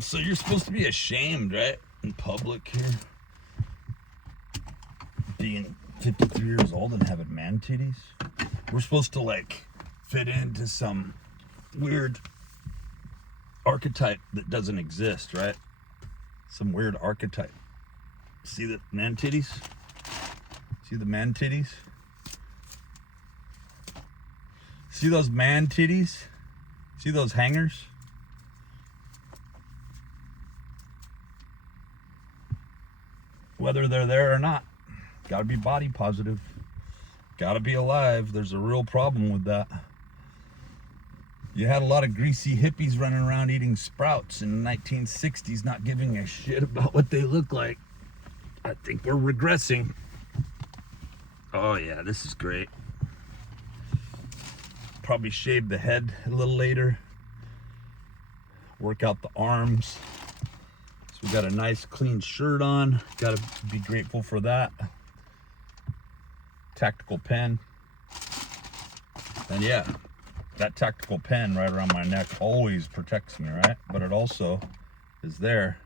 So you're supposed to be ashamed, right? In public here. Being 53 years old and having man titties. We're supposed to like fit into some weird archetype that doesn't exist, right? Some weird archetype. See the man titties? See the man titties? See those man titties? See those hangers? Whether they're there or not, gotta be body positive. Gotta be alive. There's a real problem with that. You had a lot of greasy hippies running around eating sprouts in the 1960s, not giving a shit about what they look like. I think we're regressing. Oh yeah, this is great. Probably shave the head a little later. Work out the arms. So we got a nice clean shirt on. Gotta be grateful for that. Tactical pen. And yeah, that tactical pen right around my neck always protects me, right? But it also is there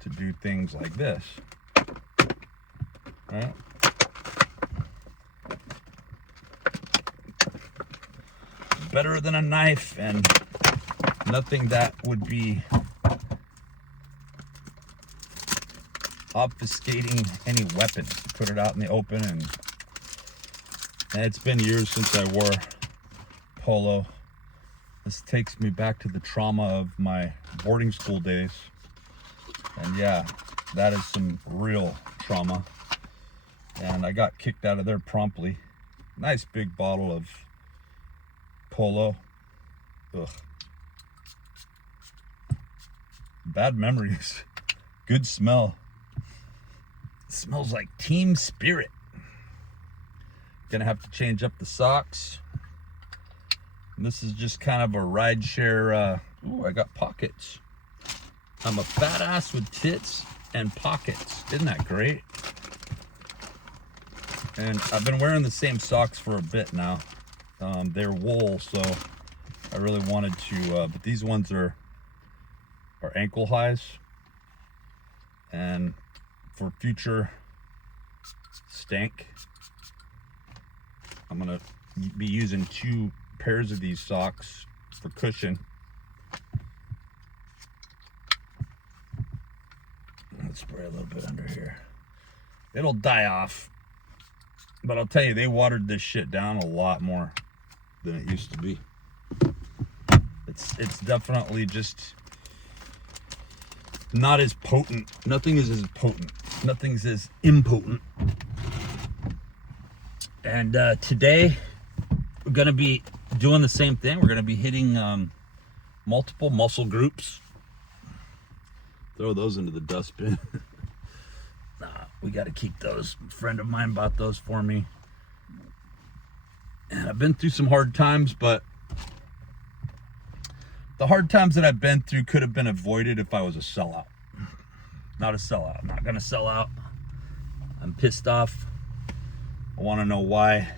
to do things like this, right? Better than a knife, and nothing that would be obfuscating any weapon. Put it out in the open, and it's been years since I wore polo. This takes me back to the trauma of my boarding school days. And yeah, that is some real trauma. And I got kicked out of there promptly. Nice big bottle of polo. Ugh. Bad memories. Good smell. It smells like team spirit. Gonna have to change up the socks. And this is just kind of a ride share. Ooh, I got pockets. I'm a fat ass with tits and pockets. Isn't that great? And I've been wearing the same socks for a bit now. They're wool, so I really wanted to, but these ones are ankle highs. And for future stank, I'm gonna be using 2 pairs of these socks for cushion. Let's spray a little bit under here. It'll die off, but I'll tell you, they watered this shit down a lot more than it used to be. It's definitely just not as potent. Nothing is as potent. Nothing's as impotent. And today we're gonna be doing the same thing. We're gonna be hitting multiple muscle groups. Throw those into the dustbin. Nah, we gotta keep those. A friend of mine bought those for me. And I've been through some hard times, but the hard times that I've been through could have been avoided if I was a sellout. Not a sellout. I'm not gonna sell out. I'm pissed off. I wanna know why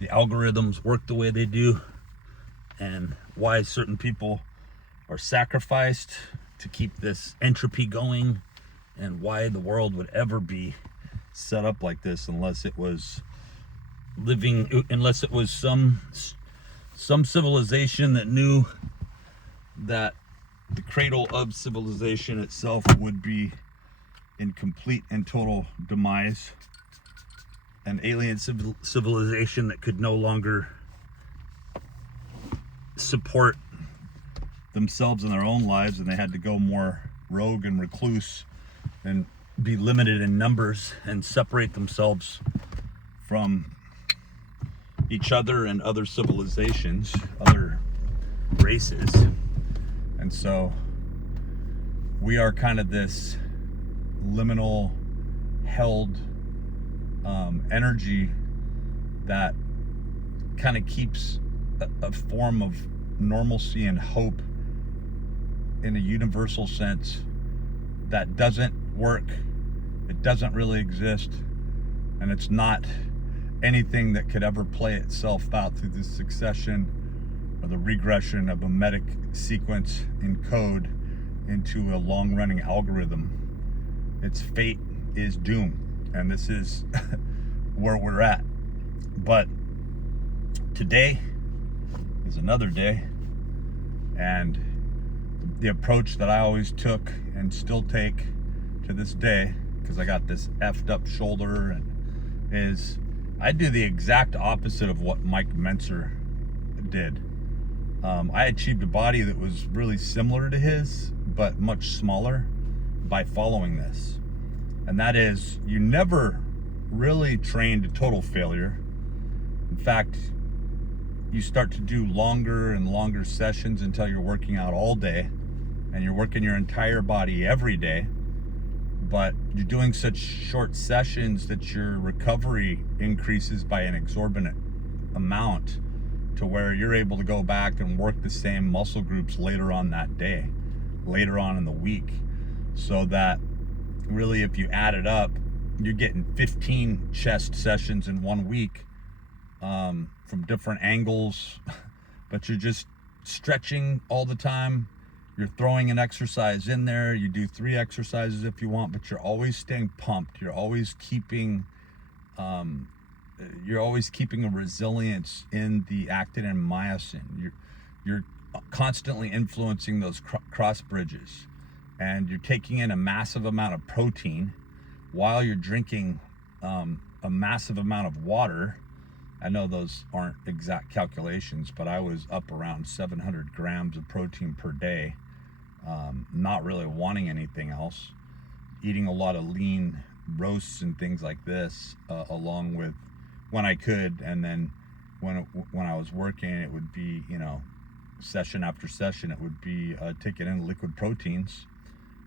the algorithms work the way they do and why certain people are sacrificed to keep this entropy going, and why the world would ever be set up like this unless it was some civilization that knew that the cradle of civilization itself would be in complete and total demise. An alien civilization that could no longer support themselves in their own lives, and they had to go more rogue and recluse and be limited in numbers and separate themselves from each other and other civilizations, other races. And so we are kind of this liminal held energy that kind of keeps a form of normalcy and hope in a universal sense that doesn't work. It doesn't really exist, and it's not anything that could ever play itself out through the succession or the regression of a metic sequence in code into a long-running algorithm, its fate is doom. And this is where we're at. But today is another day, and the approach that I always took and still take to this day, because I got this effed up shoulder, and is I do the exact opposite of what Mike Mentzer did. I achieved a body that was really similar to his, but much smaller by following this. And that is, you never really train to total failure. In fact, you start to do longer and longer sessions until you're working out all day, and you're working your entire body every day. But you're doing such short sessions that your recovery increases by an exorbitant amount, to where you're able to go back and work the same muscle groups later on that day, later on in the week. So that really, if you add it up, you're getting 15 chest sessions in 1 week, from different angles, but you're just stretching all the time. You're throwing an exercise in there. You do 3 exercises if you want, but you're always staying pumped. You're always keeping a resilience in the actin and myosin. You're constantly influencing those cross bridges, and you're taking in a massive amount of protein while you're drinking a massive amount of water. I know those aren't exact calculations, but I was up around 700 grams of protein per day, not really wanting anything else, eating a lot of lean roasts and things like this, along with when I could. And then when I was working, it would be, session after session, it would be taking in liquid proteins.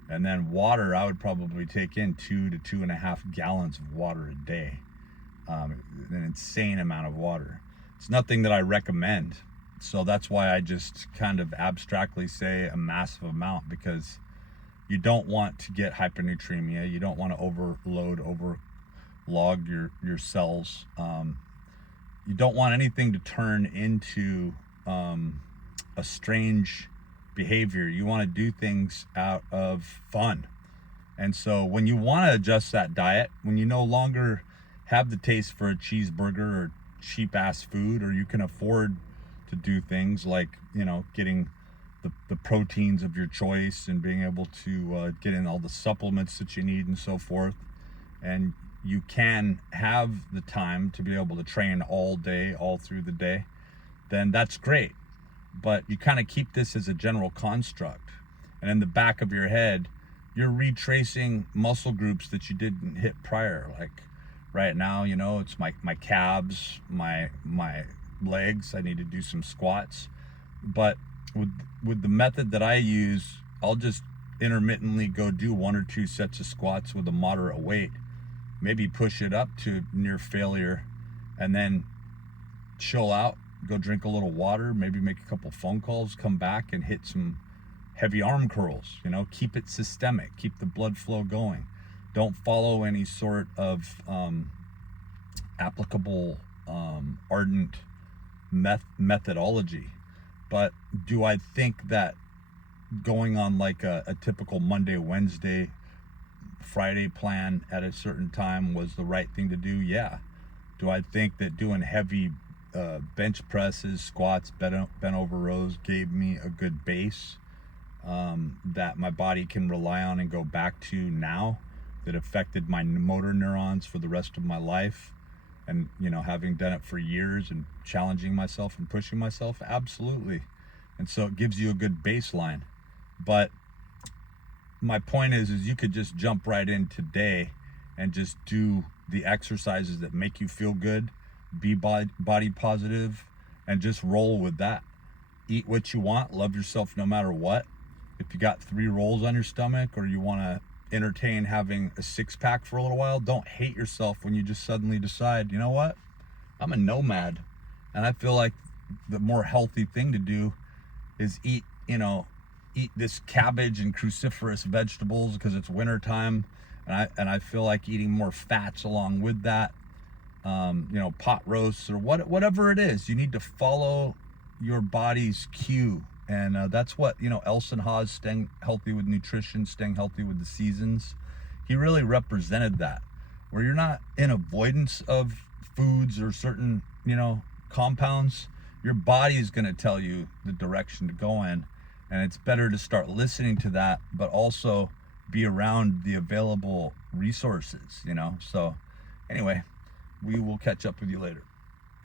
And then water, I would probably take in 2 to 2.5 gallons of water a day. An insane amount of water. It's nothing that I recommend. So that's why I just kind of abstractly say a massive amount, because you don't want to get hypernatremia. You don't want to overlog your cells. You don't want anything to turn into a strange behavior. You want to do things out of fun. And so when you want to adjust that diet, when you no longer have the taste for a cheeseburger or cheap ass food, or you can afford to do things like, getting the proteins of your choice and being able to get in all the supplements that you need and so forth, and you can have the time to be able to train all day, all through the day, then that's great. But you kind of keep this as a general construct, and in the back of your head, you're retracing muscle groups that you didn't hit prior. Like right now, it's my calves, my legs. I need to do some squats. But with the method that I use, I'll just intermittently go do 1 or 2 sets of squats with a moderate weight, maybe push it up to near failure, and then chill out, go drink a little water, maybe make a couple phone calls, come back and hit some heavy arm curls. Keep it systemic, keep the blood flow going. Don't follow any sort of applicable ardent methodology. But do I think that going on like a typical Monday, Wednesday, Friday plan at a certain time was the right thing to do? Yeah. Do I think that doing heavy bench presses, squats, bent over rows gave me a good base that my body can rely on and go back to now, that affected my motor neurons for the rest of my life? And having done it for years and challenging myself and pushing myself, absolutely. And so it gives you a good baseline. But my point is you could just jump right in today and just do the exercises that make you feel good, be body positive, and just roll with that. Eat what you want, love yourself no matter what. If you got 3 rolls on your stomach, or you want to entertain having a 6-pack for a little while, don't hate yourself when you just suddenly decide, you know what, I'm a nomad. And I feel like the more healthy thing to do is eat this cabbage and cruciferous vegetables because it's winter time, and I feel like eating more fats along with that. Pot roasts or whatever it is. You need to follow your body's cue And that's what, you know, Elson Haas, staying healthy with nutrition, staying healthy with the seasons, he really represented that, where you're not in avoidance of foods or certain, you know, compounds. Your body is going to tell you the direction to go in, and it's better to start listening to that, but also be around the available resources, you know. So anyway, we will catch up with you later.